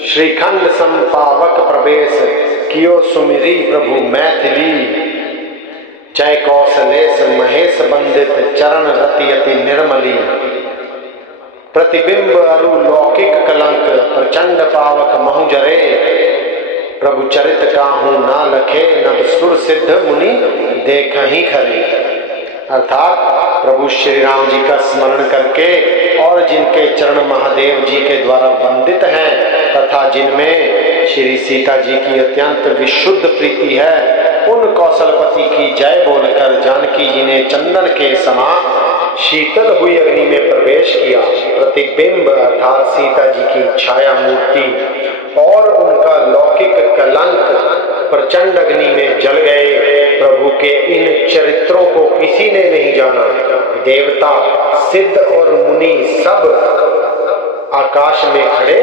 श्रीखंड संपावक प्रवेश कियो सुमिरी प्रभु मैथिली। जय कौशलेश महेश बंदित चरण रति अति निर्मली। प्रतिबिंब अरु लौकिक कलंक प्रचंड पावक महुजरे। प्रभु चरित काहू ना लखे नभ सुर सिद्ध मुनि देखहि खरे। अर्थात प्रभु श्री राम जी का स्मरण करके और जिनके चरण महादेव जी के द्वारा वंदित हैं तथा जिनमें श्री सीता जी की अत्यंत विशुद्ध प्रीति है, उन कौशलपति की जय बोलकर जानकी जी ने चंदन के समान शीतल हुई अग्नि में प्रवेश किया। प्रतिबिंब अर्थात सीता जी की छाया मूर्ति और उनका लौकिक कलंक प्रचंड अग्नि में जल गए। प्रभु के इन चरित्रों को किसी ने नहीं जाना। देवता, सिद्ध और मुनि सब आकाश में खड़े